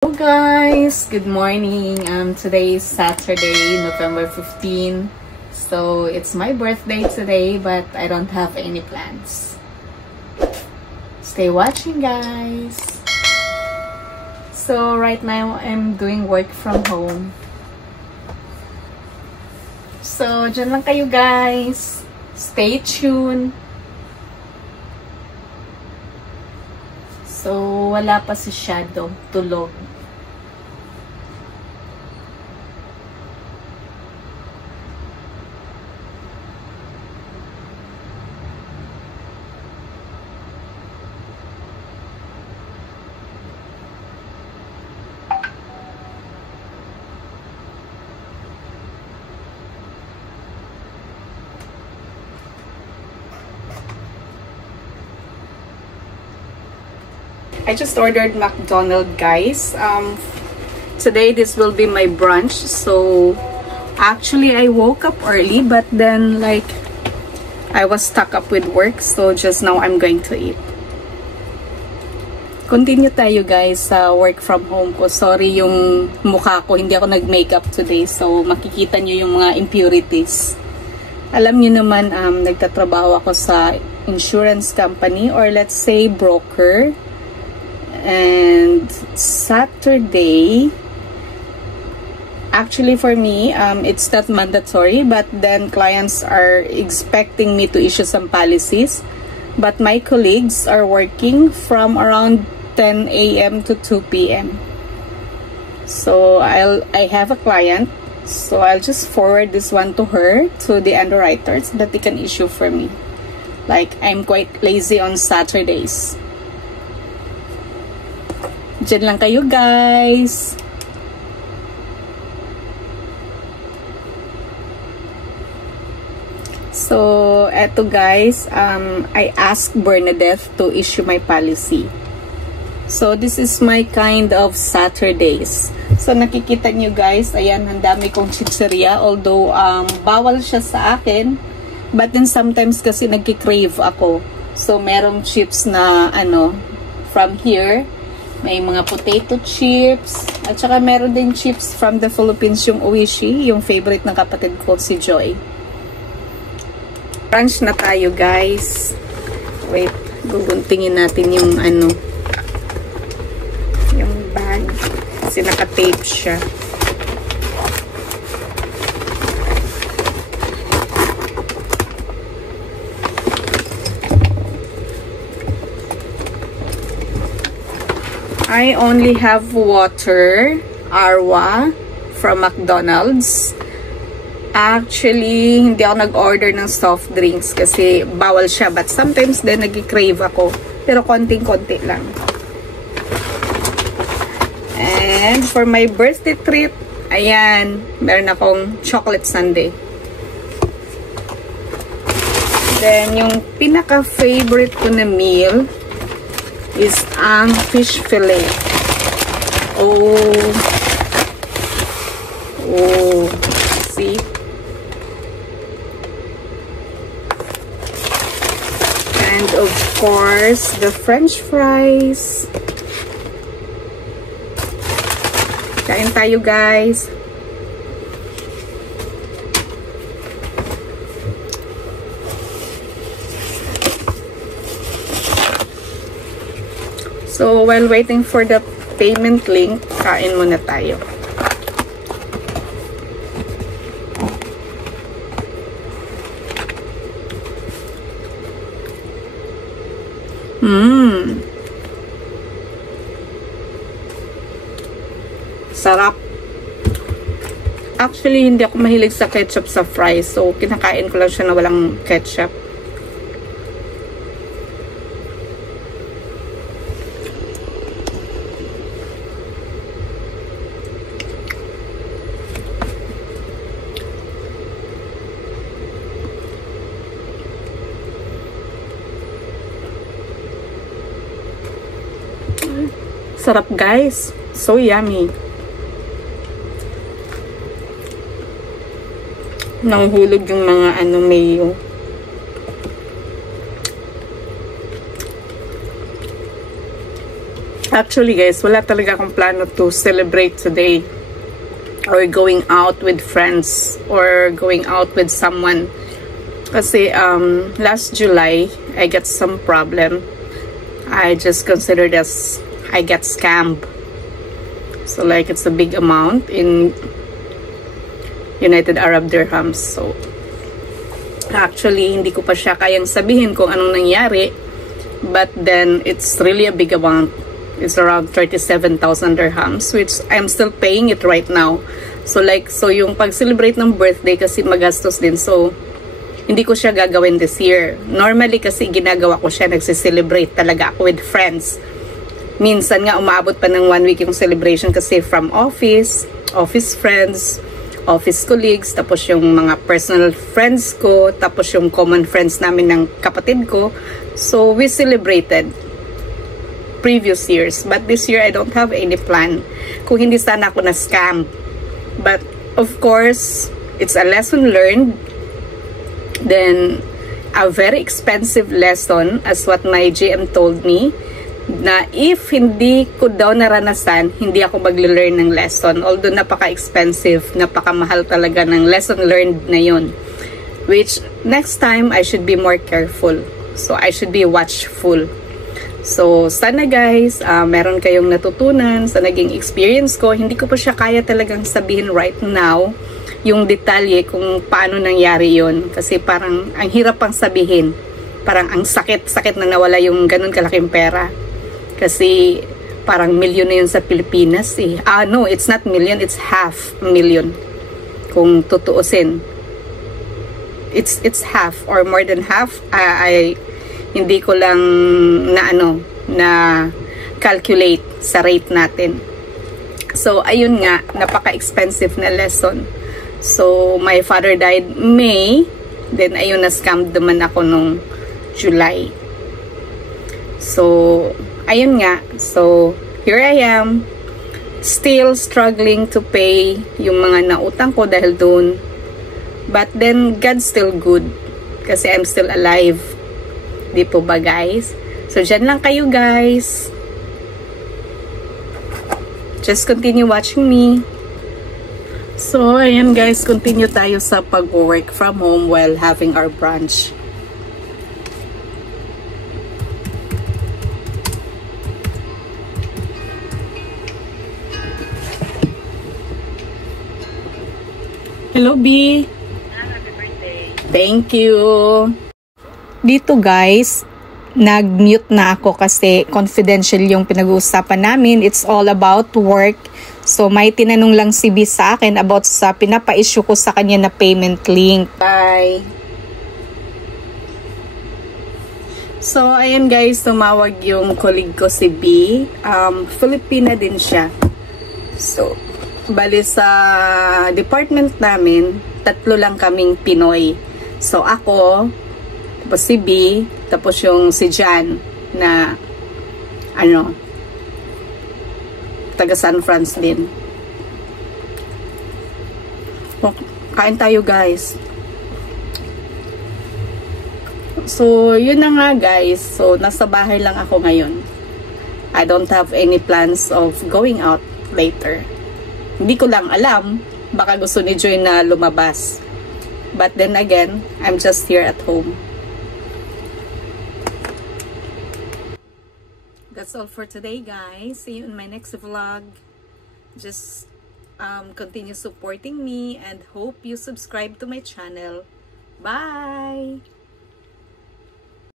Hello guys, good morning. Today is Saturday, November 15. So it's my birthday today, but I don't have any plans. Stay watching guys. So right now I'm doing work from home. So dyan lang kayo guys. Stay tuned. So wala pa si Shadow, tulog. I just ordered McDonald's guys. Today this will be my brunch. So actually I woke up early, but then like I was stuck up with work, so just now I'm going to eat. Continue tayo guys sa work from home ko. Sorry yung mukha ko, hindi ako nag-makeup today, so makikita nyo yung mga impurities. Alam nyo naman, nagtatrabaho ako sa insurance company, or let's say broker. And Saturday, actually for me, it's not mandatory, but then clients are expecting me to issue some policies, but my colleagues are working from around 10 a.m. to 2 p.m. so I have a client, so I'll just forward this one to her, to the underwriters, that they can issue for me. Like, I'm quite lazy on Saturdays. Diyan lang kayo guys. So, eto guys, I asked Bernadette to issue my policy. So, this is my kind of Saturdays. So, nakikita nyo guys, ayan, ang dami kong chicheria. Although, bawal siya sa akin. But then, sometimes kasi nagkikrave ako. So, merong chips na, from here. May mga potato chips. At saka meron din chips from the Philippines, yung Oishi, yung favorite ng kapatid ko, si Joy. Brunch na tayo, guys. Wait, guguntingin natin yung yung bag. Kasi naka-tape siya. I only have water, Arwa, from McDonald's. Actually, hindi ako nag-order ng soft drinks kasi bawal siya. But sometimes din nag-crave ako. Pero konting-konti lang. And for my birthday treat, ayan, meron akong chocolate sundae. Then, yung pinaka-favorite ko na meal is ang fish fillet. Oh, see? And of course, the French fries. Kain tayo, guys. So, while waiting for the payment link, kain muna tayo. Sarap. Actually, hindi ako mahilig sa ketchup sa fries. So, kinakain ko lang siya na walang ketchup. Sarap guys. So yummy. Nanghulog yung mga mayo. Actually guys, wala talaga akong plano to celebrate today or going out with friends or going out with someone. Kasi last July, I got some problem. I just considered as I get scammed. So like it's a big amount in United Arab Dirhams. So actually, hindi ko pa siya kayang sabihin kung anong nangyari. But then, it's really a big amount. It's around 37,000 dirhams, which I'm still paying it right now. So yung pag-celebrate ng birthday kasi magastos din. So, hindi ko siya gagawin this year. Normally kasi ginagawa ko siya, nagsiselebrate talaga ako with friends. Minsan nga umaabot pa ng 1 week yung celebration kasi from office friends, office colleagues, tapos yung mga personal friends ko, tapos yung common friends namin ng kapatid ko. So, we celebrated previous years. But this year, I don't have any plan. Kung hindi sana ako na-scam. But, of course, it's a lesson learned. Then, a very expensive lesson as what my GM told me. Na if hindi ko daw naranasan, hindi ako mag-learn ng lesson. Although napaka-expensive, napaka-mahal talaga ng lesson learned na yun. Which, next time, I should be more careful. So, I should be watchful. So, sana guys, meron kayong natutunan sa naging experience ko. Hindi ko pa siya kaya talagang sabihin right now yung detalye kung paano nangyari yun. Kasi parang, ang hirap pang sabihin. Parang ang sakit na nawala yung ganun kalaking pera. Kasi parang milyon na yun sa Pilipinas eh. No, it's not million, it's half million. Kung tutuusin. It's half or more than half. Hindi ko lang na calculate sa rate natin. So, ayun nga, napaka-expensive na lesson. So, my father died May. Then, ayun, na-scammed naman ako nung July. So, ayun nga. So, here I am. Still struggling to pay yung mga nautang ko dahil doon. But then, God's still good. Kasi I'm still alive. Di po ba guys? So, dyan lang kayo guys. Just continue watching me. So, ayan guys. Continue tayo sa pag-work from home while having our brunch. Hello, B. Happy birthday. Thank you. Dito guys, nag-mute na ako kasi confidential yung pinag-uusapan namin. It's all about work. So, may tinanong lang si B sa akin about sa pinapa-issue ko sa kanya na payment link. Bye. So, ayan guys, tumawag yung colleague ko si B. Filipina din siya. So, bali sa department namin, 3 lang kaming Pinoy. So, ako, tapos si B, tapos yung si Jan na taga San Francisco din. Kain tayo guys. So, yun na nga guys. So, nasa bahay lang ako ngayon. I don't have any plans of going out later. Hindi ko lang alam. Baka gusto ni Joy na lumabas. But then again, I'm just here at home. That's all for today guys. See you in my next vlog. Just continue supporting me and hope you subscribe to my channel. Bye!